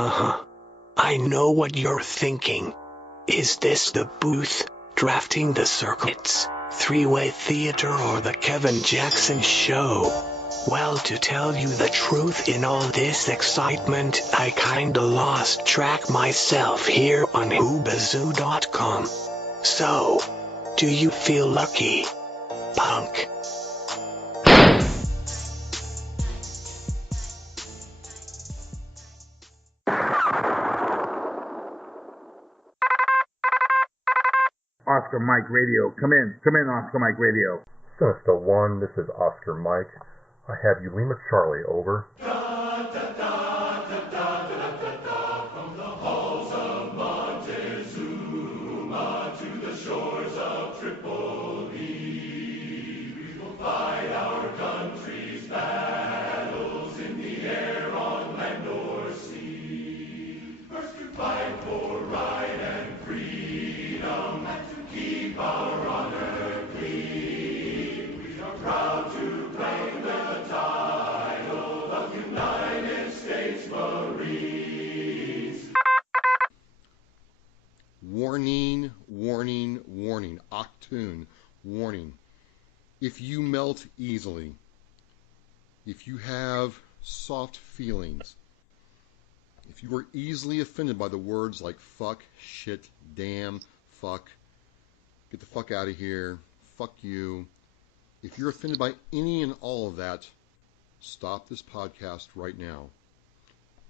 Uh-huh. I know what you're thinking. Is this the booth, drafting the circuits, three-way theater, or the Kevin Jackson show? Well, to tell you the truth, in all this excitement, I kinda lost track myself here on Whoobazoo.com. So, do you feel lucky, punk? Oscar Mike Radio. Come in, Oscar Mike Radio. Sinister One, this is Oscar Mike. I have you, Lima Charlie, over. From the halls of Montezuma to the shores of Tripoli, we will fight our country's battles in the air, on land or sea. First to fight for right and freedom, and to keep our honor clean. We are proud to claim the title of United States Marines. Warning, warning, warning. Octoon, warning. If you melt easily, if you have soft feelings, if you are easily offended by the words like fuck, shit, damn, fuck, get the fuck out of here, fuck you, if you're offended by any and all of that, stop this podcast right now.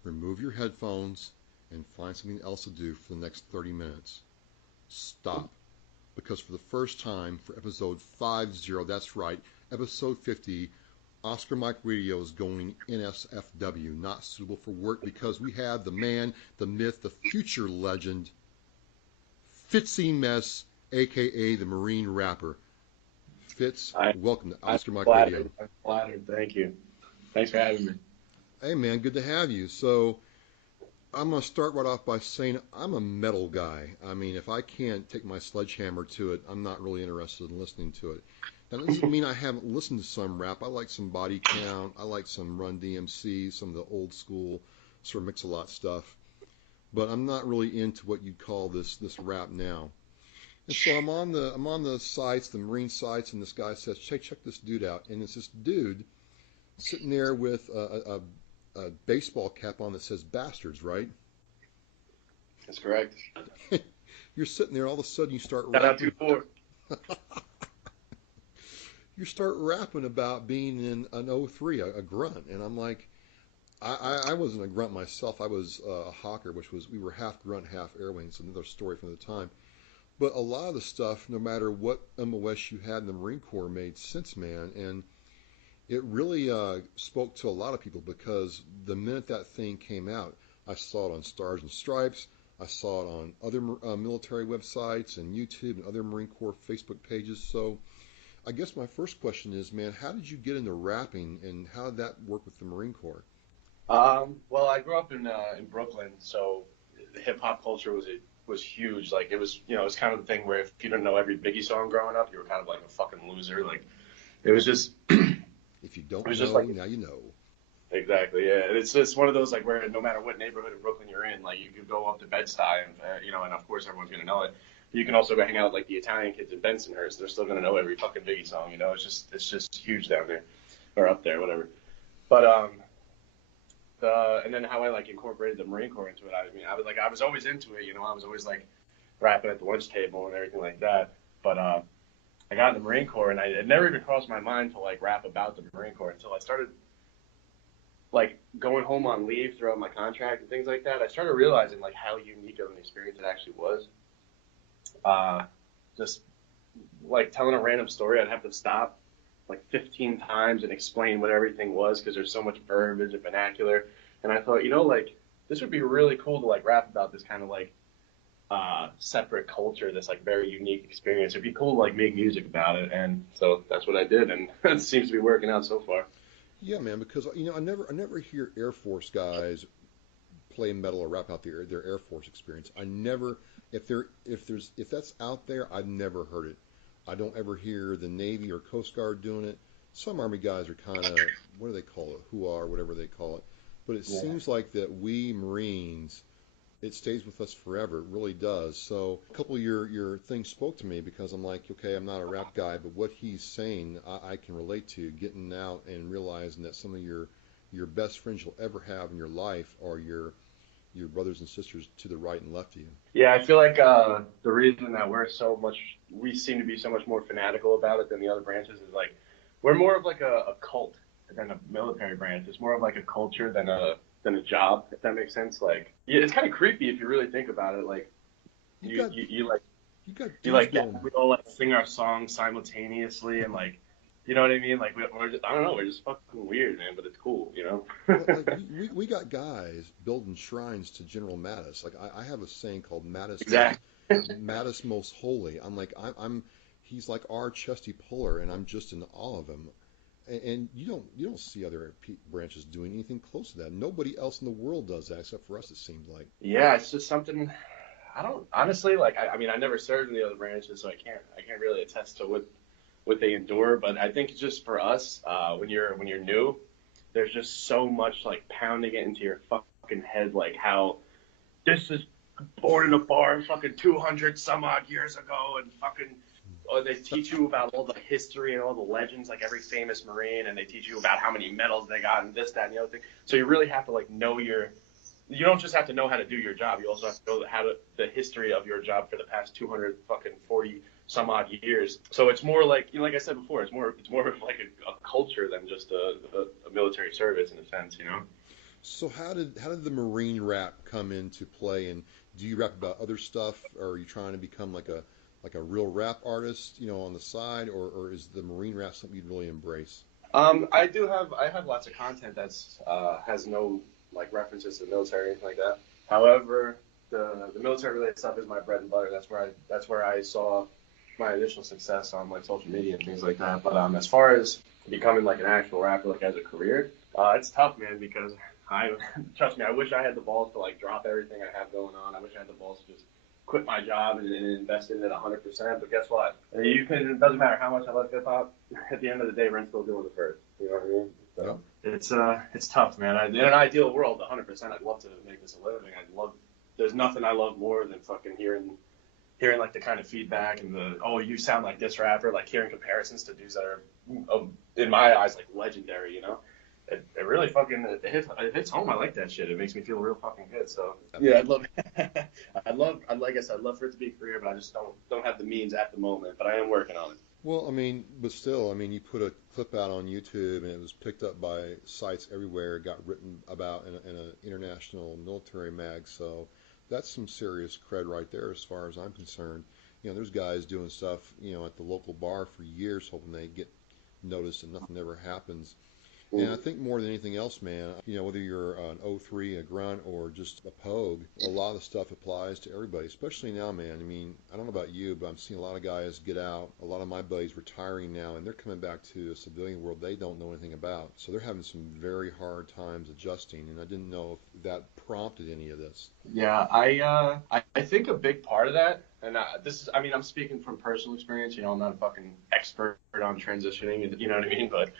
Remove your headphones and find something else to do for the next 30 minutes. Stop. Because for the first time, for episode 50, that's right, episode 50, Oscar Mike Radio is going NSFW, not suitable for work, because we have the man, the myth, the future legend, Fitzy Mess, a.k.a. the Marine Rapper. Fitz, welcome to Oscar Mike Radio. I'm flattered. Thank you. Thanks for having me. Hey, man, good to have you. So I'm going to start right off by saying I'm a metal guy. I mean, if I can't take my sledgehammer to it, I'm not really interested in listening to it. That doesn't mean I haven't listened to some rap. I like some Body Count. I like some Run DMC, some of the old school sort of Mix-a-Lot stuff. But I'm not really into what you'd call this rap now. And so I'm on the sites, the Marine sites, and this guy says, check this dude out. And it's this dude sitting there with a baseball cap on that says bastards, right? That's correct. You're sitting there, all of a sudden you start Shout rapping. out 2-4. You start rapping about being in an 03, a grunt. And I'm like, I wasn't a grunt myself. I was a hawker, we were half grunt, half air wing. It's another story from the time. But a lot of the stuff, no matter what MOS you had in the Marine Corps, made sense, man. And it really spoke to a lot of people, because the minute that thing came out, I saw it on Stars and Stripes. I saw it on other military websites and YouTube and other Marine Corps Facebook pages. So I guess my first question is, man, how did you get into rapping, and how did that work with the Marine Corps? Well, I grew up in Brooklyn, so the hip hop culture was huge. Like, it was, it was kind of the thing where if you didn't know every Biggie song growing up, you were kind of like a fucking loser. Like, it was just if you don't know, now you know. Exactly, yeah. It's just one of those, like, where no matter what neighborhood in Brooklyn you're in, like, you could go up to Bed-Stuy and, and of course everyone's going to know it. But you can also go hang out with, like, the Italian kids in Bensonhurst. They're still going to know every fucking Biggie song, It's just huge down there. Or up there, whatever. But, and then how I, like, incorporated the Marine Corps into it. I was always into it, I was always, like, rapping at the lunch table and everything like that. But, I got in the Marine Corps, and it never even crossed my mind to, like, rap about the Marine Corps until I started, like, going home on leave throughout my contract and things like that. I started realizing, like, how unique of an experience it actually was. Just, like, telling a random story, I'd have to stop, like, 15 times and explain what everything was, because there's so much verbiage and vernacular. And I thought, like, this would be really cool to, like, rap about this kind of, like, separate culture, this, like, very unique experience. It'd be cool to, like, make music about it. And so that's what I did, and it seems to be working out so far. Yeah, man, because I never hear Air Force guys play metal or rap out their Air Force experience. I never, if that's out there, I've never heard it. I don't ever hear the Navy or Coast Guard doing it. Some Army guys are kind of, what do they call it, hoo-ah or whatever they call it. But it seems like that we Marines, it stays with us forever. It really does. So a couple of your things spoke to me because I'm like, okay, I'm not a rap guy, but what he's saying I can relate to, getting out and realizing that some of your best friends you'll ever have in your life are your brothers and sisters to the right and left of you. Yeah, I feel like the reason that we seem to be so much more fanatical about it than the other branches is like we're more of like a cult than a military branch. It's more of like a culture than a job, if that makes sense. Like, yeah, it's kind of creepy if you really think about it. Like, You you got you, you like you got you dudes like going. we all like sing our songs simultaneously and like. You know what I mean? Like we're just, I don't know, we're just fucking weird, man, but it's cool, you know? Like we got guys building shrines to General Mattis. Like I have a saying called Exactly. Mattis most holy. I'm like I'm he's like our Chesty Puller, and I'm just in awe of him. And you don't see other branches doing anything close to that. Nobody else in the world does that except for us. It seems like. Yeah, it's just something I don't honestly like. I mean, I never served in the other branches, so I can't really attest to what they endure. But I think just for us, when you're new, there's just so much like pounding it into your fucking head, like how this is born in a barn fucking 200 some odd years ago, and fucking. Or they teach you about all the history and all the legends, like every famous Marine, and they teach you about how many medals they got and this, that, and the other thing. So you really have to like know you don't just have to know how to do your job. You also have to know the history of your job for the past 200 fucking 40 some odd years. So it's more like, like I said before, it's more of like a culture than just a military service in a sense, you know. So how did the Marine rap come into play? And do you rap about other stuff, or are you trying to become like a real rap artist, on the side, or is the Marine rap something you'd really embrace? I have lots of content that's has no like references to the military or anything like that. However, the military related stuff is my bread and butter. That's where I saw my initial success on like social media and things like that. But as far as becoming like an actual rapper, like as a career, it's tough, man, because I trust me, I wish I had the balls to like drop everything I have going on. I wish I had the balls to just quit my job and invest in it 100%. But guess what? It doesn't matter how much I love hip hop. At the end of the day, rent's still doing the first. You know what I mean? Yep. So it's tough, man. In an ideal world, 100%, I'd love to make this a living. There's nothing I love more than fucking hearing like the kind of feedback and you sound like this rapper, like hearing comparisons to dudes that are, in my eyes, like legendary, you know? It really fucking it hits home. I like that shit. It makes me feel real fucking good. So yeah, like I said, I'd love for it to be a career, but I just don't have the means at the moment. But I am working on it. Well, I mean, but still, I mean, you put a clip out on YouTube and it was picked up by sites everywhere. It got written about in an international military mag. So that's some serious cred right there as far as I'm concerned. There's guys doing stuff, at the local bar for years hoping they get noticed and nothing ever happens. And I think more than anything else, man, whether you're an O3, a grunt, or just a pogue, a lot of the stuff applies to everybody, especially now, man. I mean, I don't know about you, but I'm seeing a lot of guys get out. A lot of my buddies retiring now, and they're coming back to a civilian world they don't know anything about. So they're having some very hard times adjusting, and I didn't know if that prompted any of this. Yeah, I think a big part of that, and I'm speaking from personal experience. I'm not a fucking expert on transitioning, you know what I mean? But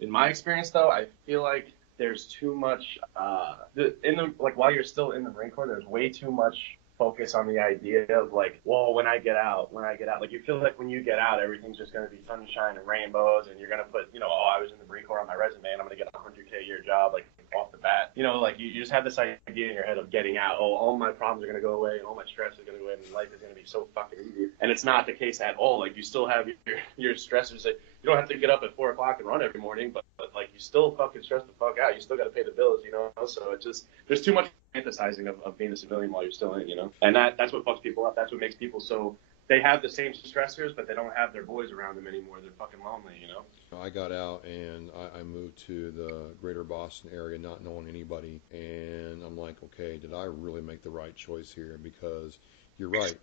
in my experience, though, I feel like there's too much while you're still in the Marine Corps, there's way too much focus on the idea of like, well, when I get out, like you feel like when you get out, everything's just going to be sunshine and rainbows, and you're going to put, I was in the Marine Corps on my resume, and I'm going to get a $100K a year job, like off the bat. Like you just have this idea in your head of getting out. Oh, all my problems are going to go away, and all my stress is going to go away, and life is going to be so fucking easy. And it's not the case at all. Like you still have your stressors that you don't have to get up at 4 o'clock and run every morning, but like you still fucking stress the fuck out. You still got to pay the bills, So it's just there's too much fantasizing of being a civilian while you're still in, And that's what fucks people up. That's what makes people so they have the same stressors, but they don't have their boys around them anymore. They're fucking lonely, I got out and I moved to the greater Boston area not knowing anybody, and I'm like, okay, did I really make the right choice here? Because you're right.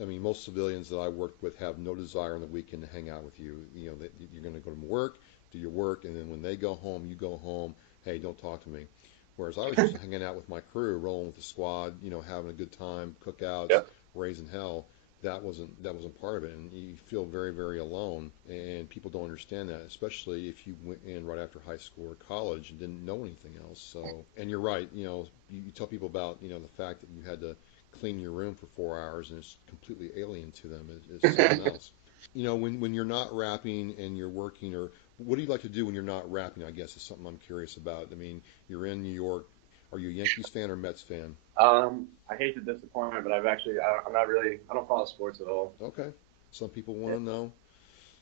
I mean, most civilians that I worked with have no desire on the weekend to hang out with you. That you're going to go to work, do your work, and then when they go home, you go home. Hey, don't talk to me. Whereas I was just hanging out with my crew, rolling with the squad, having a good time, cookouts, Yep. raising hell. that wasn't part of it, and you feel very, very alone. And people don't understand that, especially if you went in right after high school or college and didn't know anything else. So, and you're right. You tell people about the fact that you had to clean your room for 4 hours, and it's completely alien to them. It's something else. When you're not rapping and you're working, or what do you like to do when you're not rapping? I guess is something I'm curious about. I mean, you're in New York. Are you a Yankees fan or Mets fan? I hate to disappoint, but I'm not really, I don't follow sports at all. Okay. Some people want to know.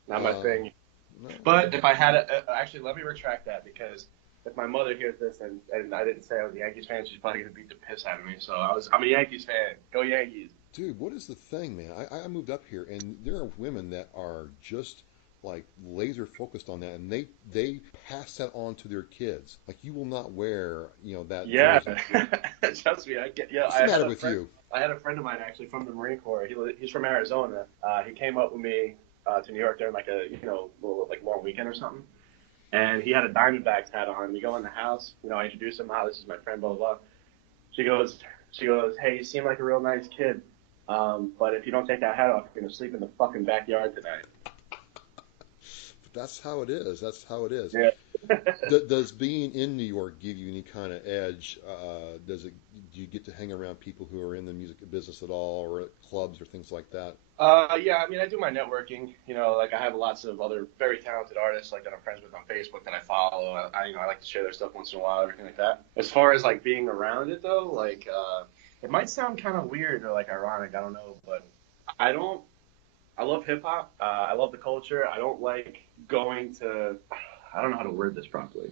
Not my thing. No. But if I had actually, let me retract that, because if my mother hears this and I didn't say I was a Yankees fan, she's probably gonna beat the piss out of me. So I'm a Yankees fan. Go Yankees. Dude, what is the thing, man? I moved up here, and there are women that are just like laser focused on that, and they pass that on to their kids. Like, you will not wear that Yeah, jersey. trust me, I get. Yeah, What's the matter with you? I had a friend of mine actually from the Marine Corps. He's from Arizona. He came up with me to New York during like a little like long weekend or something, and he had a Diamondbacks hat on. We go in the house. I introduce him. This is my friend. Blah blah blah. She goes. Hey, you seem like a real nice kid. But if you don't take that hat off, you're gonna sleep in the fucking backyard tonight. That's how it is. That's how it is. Yeah. Does being in New York give you any kind of edge? Do you get to hang around people who are in the music business at all, or at clubs or things like that? Yeah, I mean, I do my networking. Like I have lots of other very talented artists like that I'm friends with on Facebook that I follow. I like to share their stuff once in a while, everything like that. As far as like being around it though, like it might sound kind of weird or like ironic, I don't know, but I don't. I love hip hop. I love the culture. I don't like going to. I don't know how to word this properly.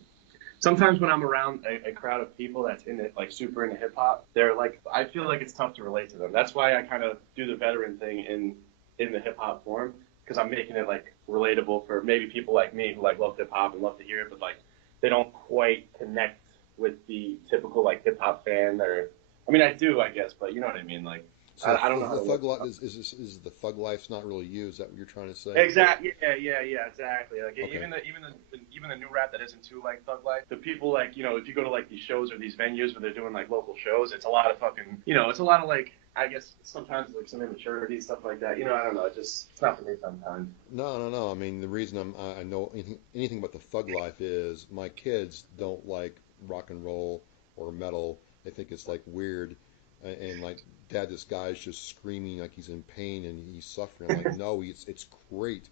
Sometimes when I'm around a crowd of people that's in it, like super into hip hop, they're like, I feel like it's tough to relate to them. That's why I kind of do the veteran thing in the hip hop form, because I'm making it like relatable for maybe people like me who like love hip hop and love to hear it, but like they don't quite connect with the typical like hip hop fan. Or I mean, I do, I guess, but you know what I mean, like. So I don't know how the to thug life is the thug life's not really you? Is that what you're trying to say? Exactly. Yeah, exactly. Like Okay. even the new rap that isn't too like thug life. The people like if you go to like these shows or these venues where they're doing like local shows, it's a lot of fucking it's a lot of like, I guess sometimes like some immaturity, stuff like that. I don't know. It's not for me sometimes. No. I mean, the reason I know anything about the thug life is my kids don't like rock and roll or metal. They think it's like weird, and like, Dad, this guy's just screaming like he's in pain and he's suffering. I'm like, no, it's great.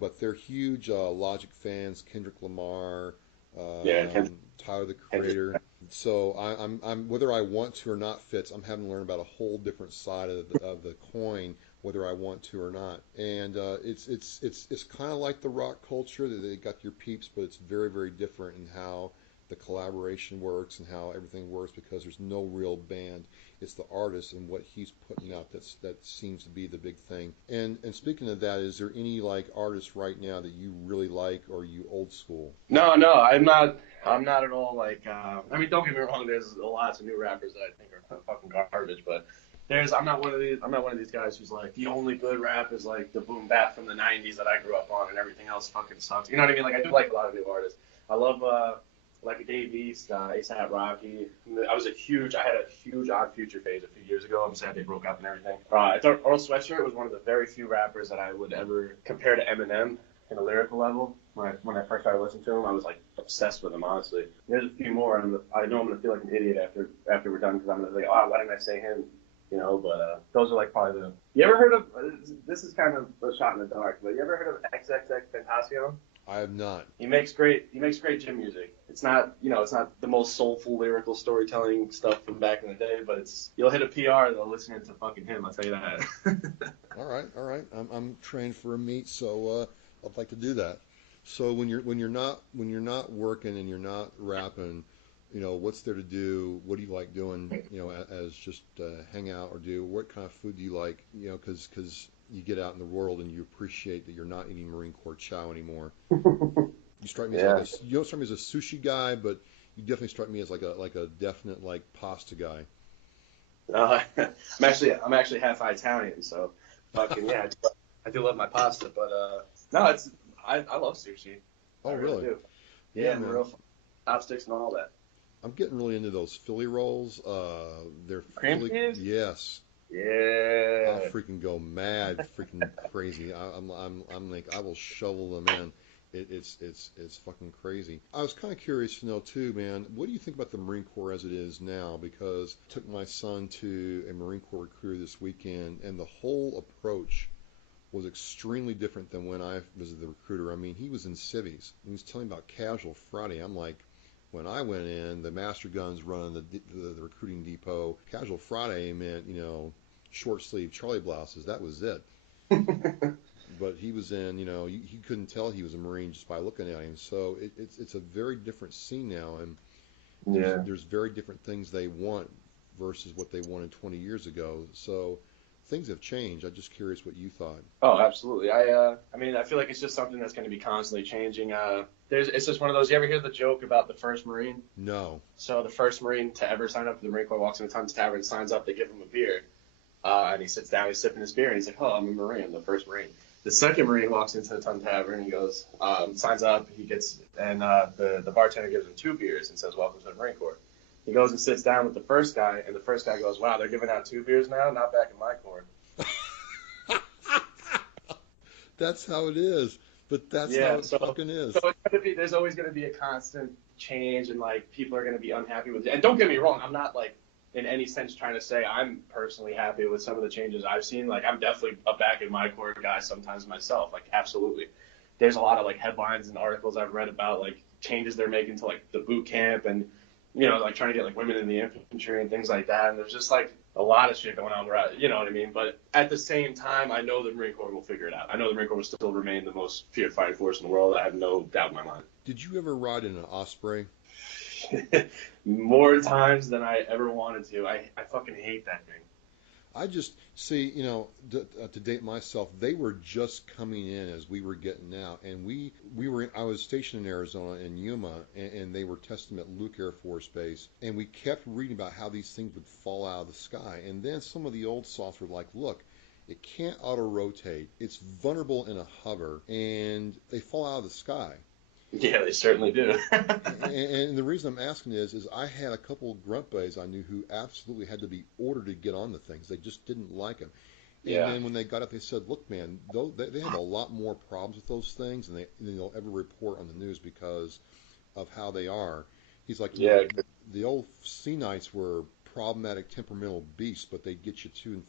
But they're huge Logic fans, Kendrick Lamar, Tyler the Creator. So I'm whether I want to or not, Fitz, I'm having to learn about a whole different side of the coin, whether I want to or not. And it's kind of like the rock culture that they got your peeps, but it's very, very different in how the collaboration works and how everything works, because there's no real band. It's the artist and what he's putting out that seems to be the big thing. And speaking of that, is there any like artists right now that you really like, or are you old school? No, I'm not. I'm not at all like. I mean, don't get me wrong. There's lots of new rappers that I think are fucking garbage, but I'm not one of these. I'm not one of these guys who's like the only good rap is like the boom bap from the '90s that I grew up on, and everything else fucking sucks. You know what I mean? Like, I do like a lot of new artists. I love like Dave East, ASAP Rocky. I had a huge Odd Future phase a few years ago. I'm sad they broke up and everything. I thought Earl Sweatshirt was one of the very few rappers that I would ever compare to Eminem in a lyrical level. When I first started listening to him, I was like obsessed with him, honestly. There's a few more, and I know I'm gonna feel like an idiot after we're done, because I'm gonna be like, oh, why didn't I say him? But those are like probably the. You ever heard of? This is kind of a shot in the dark, but you ever heard of XXX Tentacion? I have not. He makes great gym music. It's not the most soulful lyrical storytelling stuff from back in the day, but you'll hit a PR though listening to fucking him. I'll tell you that. All right. I'm trained for a meet, so I'd like to do that. So when you're not working and you're not rapping, what's there to do? What do you like doing? As just hang out or do? What kind of food do you like? Because you get out in the world and you appreciate that you're not eating Marine Corps chow anymore. You strike me as you don't strike me as a sushi guy, but you definitely strike me as like a definite like pasta guy. I'm actually half Italian, so fucking yeah, I do love my pasta, but no, I love sushi. Oh, I really do. Yeah, and real chopsticks and all that. I'm getting really into those Philly rolls. They're cream Philly, cheese? yes. Yeah. I'll freaking go mad, freaking crazy. I'm like, I will shovel them in. It's fucking crazy. I was kind of curious to know too, man. What do you think about the Marine Corps as it is now? Because I took my son to a Marine Corps recruiter this weekend, and the whole approach was extremely different than when I visited the recruiter. I mean, he was in civvies. He was telling me about Casual Friday. I'm like, when I went in, the Master Guns running the recruiting depot. Casual Friday meant, short sleeve Charlie blouses. That was it. But he was in, he couldn't tell he was a Marine just by looking at him. So it's a very different scene now, and Yeah. there's very different things they want versus what they wanted 20 years ago. So things have changed. I'm just curious what you thought. Oh, absolutely. I mean, I feel like it's just something that's going to be constantly changing. It's just one of those. You ever hear the joke about the first Marine? No. So the first Marine to ever sign up for the Marine Corps walks into a Tons Tavern, signs up, they give him a beer, and he sits down, he's sipping his beer, and he's like, "Oh, I'm a Marine, I'm the first Marine." The second Marine walks into the Tun Tavern, he goes, signs up, the bartender gives him 2 beers and says, "Welcome to the Marine Corps." He goes and sits down with the first guy, and the first guy goes, "Wow, they're giving out 2 beers now? Not back in my corps." That's how it is. But that's how it fucking is. So there's always going to be a constant change, and like people are going to be unhappy with it. And don't get me wrong, I'm not like in any sense trying to say I'm personally happy with some of the changes I've seen. Like I'm definitely a back in my corps guy sometimes myself. Like absolutely. There's a lot of like headlines and articles I've read about like changes they're making to like the boot camp and like trying to get like women in the infantry and things like that. And there's just like a lot of shit going on where you know what I mean? But at the same time, I know the Marine Corps will figure it out. I know the Marine Corps will still remain the most feared fighting force in the world. I have no doubt in my mind. Did you ever ride in an Osprey? More times than I ever wanted to. I fucking hate that thing. I just see, to date myself, they were just coming in as we were getting out, and I was stationed in Arizona in Yuma, and they were testing at Luke Air Force Base, and we kept reading about how these things would fall out of the sky, and then some of the old softs were like, look, it can't auto-rotate, it's vulnerable in a hover, and they fall out of the sky. Yeah, they certainly do. and the reason I'm asking is I had a couple of grunt buddies I knew who absolutely had to be ordered to get on the things. They just didn't like them. And then when they got up, they said, look, man, they have a lot more problems with those things than they'll ever report on the news because of how they are. He's like, the old Sea Knights were problematic, temperamental beasts, but they'd get you to and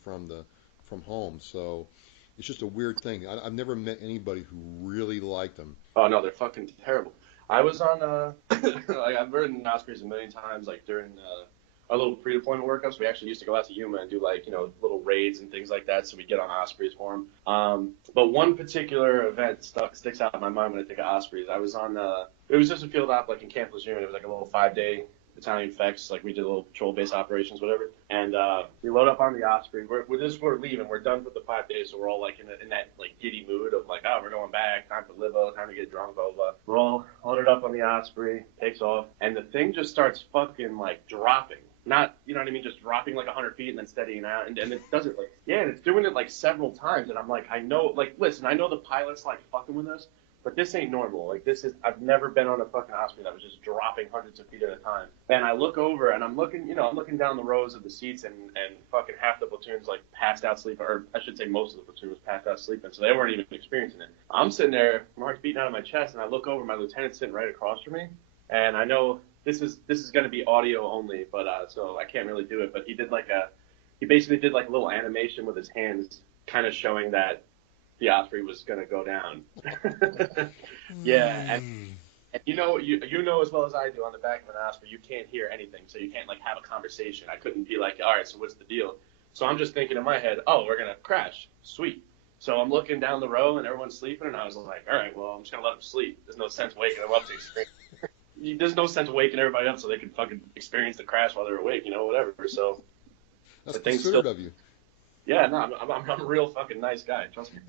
from home. So it's just a weird thing. I've never met anybody who really liked them. Oh no, they're fucking terrible. I was on like I've ridden Ospreys a million times, like during our little pre-deployment workups. We actually used to go out to Yuma and do like little raids and things like that. So we get on Ospreys for them. But one particular event sticks out in my mind when I think of Ospreys. I was on it was just a field op like in Camp Lejeune. It was like a little 5-day battalion effects, like we did little patrol base operations, whatever. And we load up on the Osprey. We're leaving. We're done for the 5 days, so we're all like in that like giddy mood of like, oh, we're going back. Time for libo. Time to get drunk. Blah blah blah. We're all loaded up on the Osprey. Takes off, and the thing just starts fucking like dropping. Not, you know what I mean, just dropping like 100 feet and then steadying out, and it does it like and it's doing it like several times, and I'm like, I know, like, listen, I know the pilot's like fucking with us. But this ain't normal. Like I've never been on a fucking Osprey that was just dropping hundreds of feet at a time. And I look over and I'm looking down the rows of the seats and fucking half the platoon's like passed out sleeping, or I should say most of the platoon was passed out sleeping, so they weren't even experiencing it. I'm sitting there, my heart's beating out of my chest, and I look over, my lieutenant's sitting right across from me, and I know this is going to be audio only, but so I can't really do it. But he basically did like a little animation with his hands, kind of showing that the Osprey was going to go down. Yeah, and you know as well as I do, on the back of an Osprey, you can't hear anything, so you can't like have a conversation. I couldn't be like, all right, so what's the deal? So I'm just thinking in my head, oh, we're going to crash. Sweet. So I'm looking down the row, and everyone's sleeping, and I was like, all right, well, I'm just going to let them sleep. There's no sense waking them up to experience. There's no sense waking everybody up so they can fucking experience the crash while they're awake, whatever. So that's considerate of you. Yeah, no, I'm a real fucking nice guy. Trust me.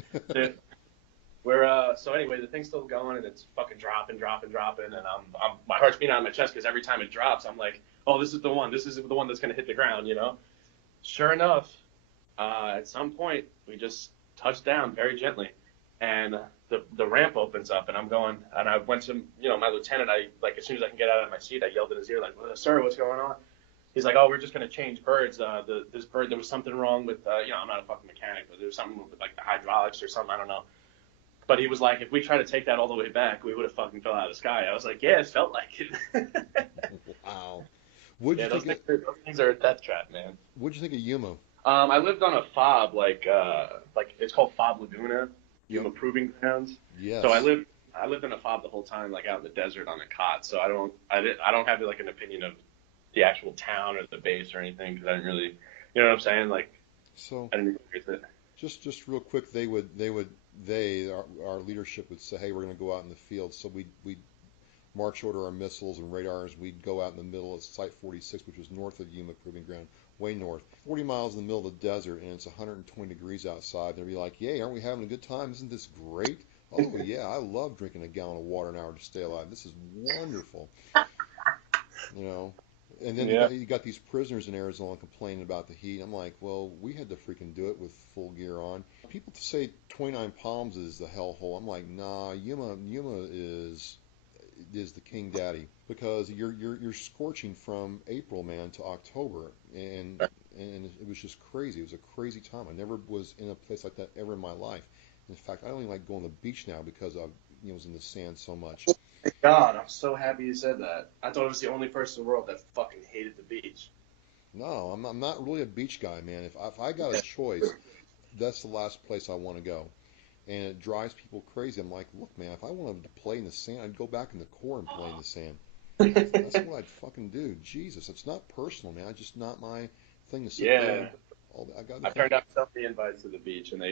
So anyway, the thing's still going and it's fucking dropping, and my heart's beating out of my chest because every time it drops, I'm like, oh, this is the one that's gonna hit the ground, Sure enough, at some point we just touched down very gently, and the ramp opens up, and I'm going, and I went to my lieutenant. I like as soon as I can get out of my seat, I yelled in his ear like, sir, what's going on? he's like, oh, we're just gonna change birds. This bird, there was something wrong with, I'm not a fucking mechanic, but there was something with like the hydraulics or something. I don't know. But he was like, if we try to take that all the way back, we would have fucking fell out of the sky. I was like, yeah, it felt like it. Wow. What'd you Those think? things, those things are a death trap, man. What'd you think of Yuma? I lived on a fob, like it's called Fob Laguna, Yuma Proving Grounds. Yes. So I lived in a fob the whole time, like out in the desert on a cot. So I don't have like an opinion of the actual town or the base or anything because I didn't really, you know what I'm saying? Like, So I didn't agree with it. just real quick, our leadership would say, hey, we're going to go out in the field. So we'd march order our missiles and radars. We'd go out in the middle of Site 46, which was north of Yuma Proving Ground, way north, 40 miles in the middle of the desert, and it's 120 degrees outside. They'd be like, yay, aren't we having a good time? Isn't this great? Oh, yeah, I love drinking a gallon of water an hour to stay alive. This is wonderful. You know, and then you got these prisoners in Arizona complaining about the heat. I'm like, well, we had to freaking do it with full gear on. People say 29 Palms is the hellhole. I'm like, nah, Yuma is the king daddy because you're scorching from April, man, to October, and it was just crazy. It was a crazy time. I never was in a place like that ever in my life. In fact, I don't even like going to the beach now because I was in the sand so much. God, I'm so happy you said that. I thought I was the only person in the world that fucking hated the beach. No, I'm not really a beach guy, man. If I got a choice, that's the last place I want to go. And it drives people crazy. I'm like, look, man, if I wanted to play in the sand, I'd go back in the Corps and play in the sand. That's what I'd fucking do. Jesus, it's not personal, man. It's just not my thing to sit there. I turned out so many invites to the beach, and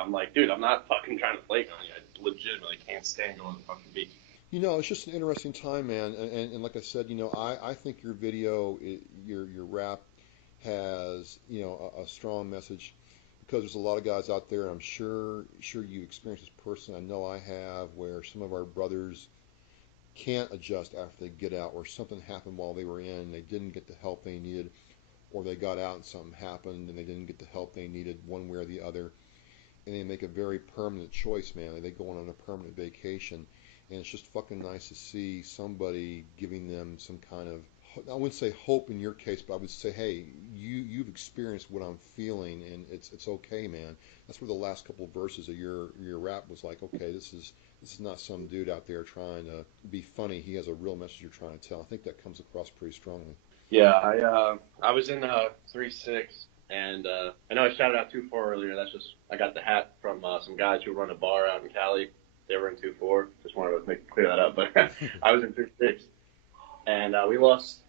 I'm like, dude, I'm not fucking trying to flake on you. I legitimately can't stand going to the fucking beach. It's just an interesting time, man. And like I said, I think your video, your rap has, a strong message because there's a lot of guys out there, and I'm sure you experienced this personally. I know I have, where some of our brothers can't adjust after they get out, or something happened while they were in, they didn't get the help they needed, or they got out and something happened and they didn't get the help they needed one way or the other, and they make a very permanent choice, man. They go on a permanent vacation, and it's just fucking nice to see somebody giving them some kind of, I wouldn't say hope in your case, but I would say, hey, you've experienced what I'm feeling, and it's okay, man. That's where the last couple of verses of your rap was like, okay, this is not some dude out there trying to be funny. He has a real message you're trying to tell. I think that comes across pretty strongly. Yeah, I was in 3-6, and I know I shouted out 2-4 earlier. That's just I got the hat from some guys who run a bar out in Cali. They were in 2-4. Just wanted to clear that up, but I was in 3-6, and we lost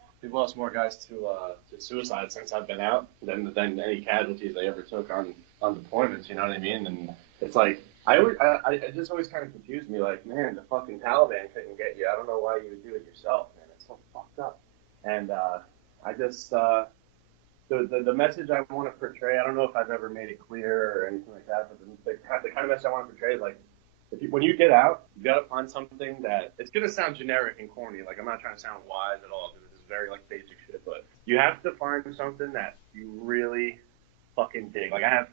more guys to suicide since I've been out than any casualties they ever took on deployments. You know what I mean? And it's like it just always kind of confused me. Like, man, the fucking Taliban couldn't get you. I don't know why you would do it yourself, man. It's so fucked up. And I just the message I want to portray. I don't know if I've ever made it clear or anything like that, but the kind of message I want to portray is like, when you get out, you gotta find something that it's gonna sound generic and corny. Like, I'm not trying to sound wise at all because this is very like basic shit, but you have to find something that you really fucking dig. Like I have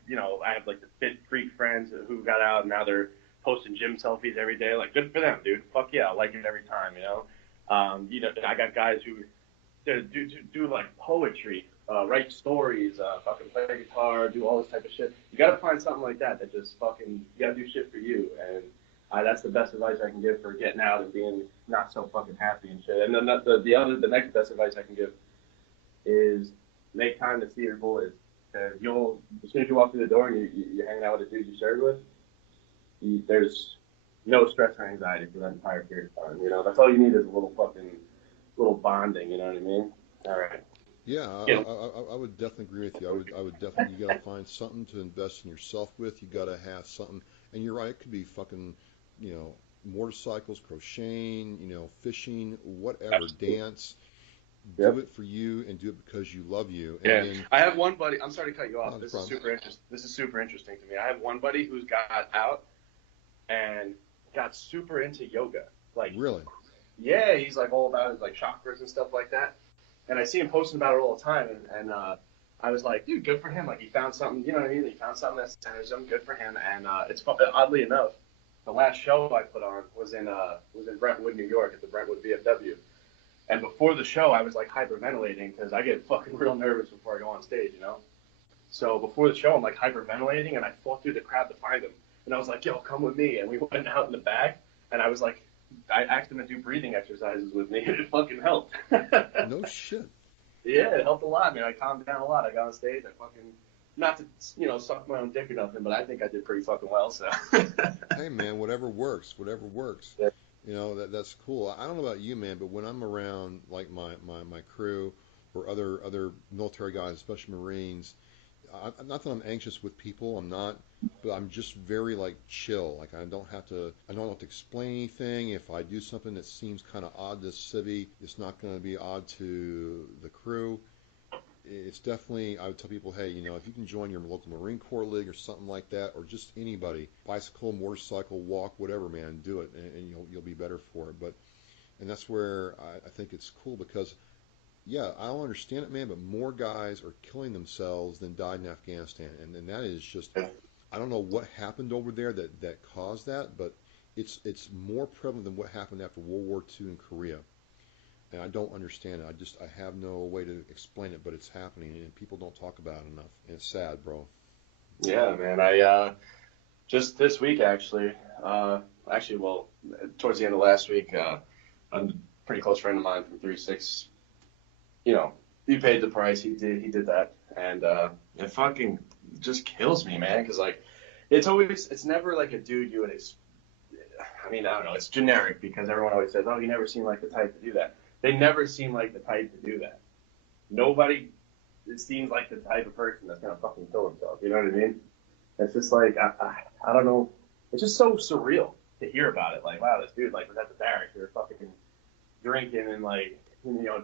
like the fit freak friends who got out and now they're posting gym selfies every day. Like, good for them, dude. Fuck yeah, I like it every time. I got guys who do like poetry, write stories, fucking play guitar, do all this type of shit. You gotta find something like that just fucking, you gotta do shit for you. And that's the best advice I can give for getting out and being not so fucking happy and shit. And then the next best advice I can give is make time to see your boys. Because as soon as you walk through the door and you're hanging out with the dude you served with, there's no stress or anxiety for that entire period of time. That's all you need is a little bonding. You know what I mean? All right. Yeah, I would definitely agree with you. I would definitely, you gotta find something to invest in yourself with. You gotta have something, and you're right. It could be fucking, motorcycles, crocheting, fishing, whatever, Absolutely. dance. Yep. Do it for you and do it because you love you. And then, I have one buddy. I'm sorry to cut you off. No This problem. is super interesting. This is super interesting to me. I have one buddy who's got out and got super into yoga. Like, really? Yeah, he's like all about his like chakras and stuff like that. And I see him posting about it all the time. And I was like, dude, good for him. Like, he found something. You know what I mean? He found something that centers him. Good for him. And it's oddly enough, the last show I put on was in Brentwood, New York, at the Brentwood VFW. And before the show, I was like hyperventilating because I get fucking real nervous before I go on stage, you know? So before the show, I'm like hyperventilating and I fought through the crowd to find him. And I was like, yo, come with me. And we went out in the back and I was like, I asked him to do breathing exercises with me and it fucking helped. No shit. Yeah, it helped a lot, man. I calmed down a lot. I got on stage. I fucking, not to, suck my own dick or nothing, but I think I did pretty fucking well, so. Hey, man, whatever works, whatever works. Yeah. You know, that's cool. I don't know about you, man, but when I'm around, like, my crew or other military guys, especially Marines, not that I'm anxious with people, I'm not, but I'm just very, like, chill. Like, I don't have to explain anything. If I do something that seems kind of odd to Civvy, it's not going to be odd to the crew. It's definitely, I would tell people, hey, if you can join your local Marine Corps league or something like that, or just anybody, bicycle, motorcycle, walk, whatever, man, do it, and you'll be better for it. And that's where I think it's cool because, yeah, I don't understand it, man, but more guys are killing themselves than died in Afghanistan, and that is just, I don't know what happened over there that caused that, but it's more prevalent than what happened after World War II in Korea. And I don't understand it. I have no way to explain it, but it's happening, and people don't talk about it enough. And it's sad, bro. Yeah, man. I just this week well, towards the end of last week, a pretty close friend of mine from 3-6, he paid the price. He did that, and it fucking just kills me, man. Because like, it's never like a dude you would. I mean, I don't know. It's generic because everyone always says, "Oh, you never seem like the type to do that." They never seem like the type to do that. Nobody, it seems like the type of person that's gonna fucking kill himself. You know what I mean? It's just like I don't know. It's just so surreal to hear about it. Like, wow, this dude like was at the barracks, they were fucking drinking and like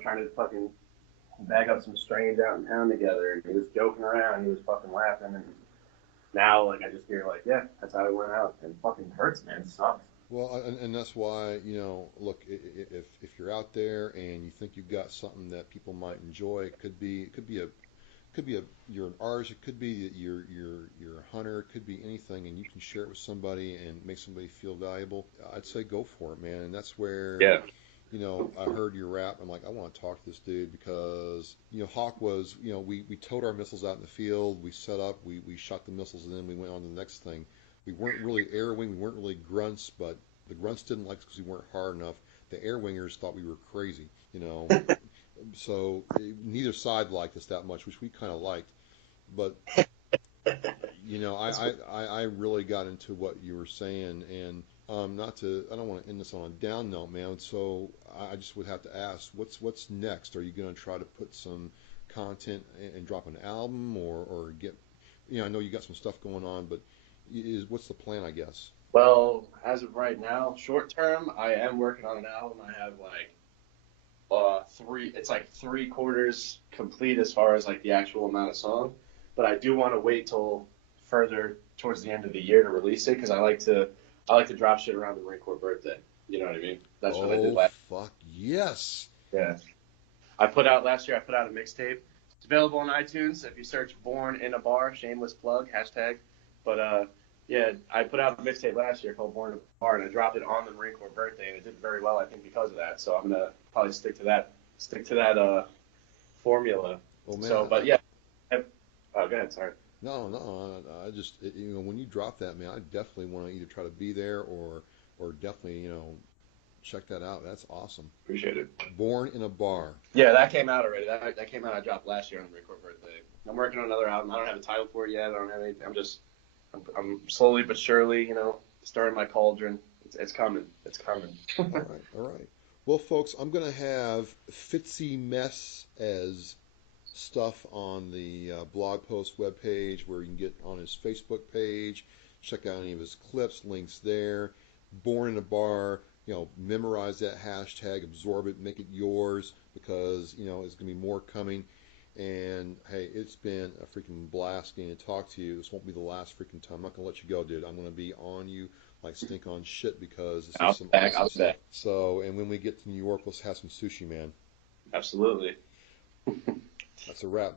trying to fucking bag up some strange out in town together, and he was joking around, he was fucking laughing, and now like I just hear like, yeah, that's how it went out, and fucking hurts, man, it sucks. Well, and that's why, look, if you're out there and you think you've got something that people might enjoy, it could be you're an artist, it could be that you're a hunter, it could be anything, and you can share it with somebody and make somebody feel valuable. I'd say go for it, man. And that's where, Yeah. I heard your rap. I'm like, I want to talk to this dude because, Hawk was, we towed our missiles out in the field, we set up, we shot the missiles, and then we went on to the next thing. We weren't really air wing, we weren't really grunts, but the grunts didn't like us because we weren't hard enough. The air wingers thought we were crazy, So neither side liked us that much, which we kind of liked. But I really got into what you were saying, and I don't want to end this on a down note, man. So I just would have to ask, what's next? Are you going to try to put some content and drop an album, or get, I know you got some stuff going on, but what's the plan, I guess? Well, as of right now, short term, I am working on an album. I have like it's like 3/4 complete as far as like the actual amount of song, but I do want to wait till further towards the end of the year to release it because I like to drop shit around the Marine Corps birthday. You know what I mean? That's what I did last. Fuck yes. Yeah. Last year I put out a mixtape. It's available on iTunes if you search "Born in a Bar." Shameless plug hashtag. But yeah, I put out a mixtape last year called "Born in a Bar" and I dropped it on the Marine Corps birthday and it did very well, I think, because of that. So I'm gonna probably stick to that formula. Oh man. So, but yeah. Oh, go ahead. Sorry. No. I just, when you drop that, man, I definitely want to either try to be there or definitely, check that out. That's awesome. Appreciate it. Born in a Bar. Yeah, that came out already. That came out. I dropped last year on the Marine Corps birthday. I'm working on another album. I don't have a title for it yet. I don't have anything. I'm slowly but surely, starting my cauldron. It's coming. It's coming. All right. Well, folks, I'm going to have Fitzy Mess as stuff on the blog post webpage where you can get on his Facebook page, check out any of his clips, links there. Born in a Bar, memorize that hashtag, absorb it, make it yours because, it's going to be more coming. And hey, it's been a freaking blast getting to talk to you. This won't be the last freaking time. I'm not going to let you go, dude. I'm going to be on you like stink on shit because this is some awesome stuff. So, and when we get to New York, let's have some sushi, man. Absolutely. That's a wrap.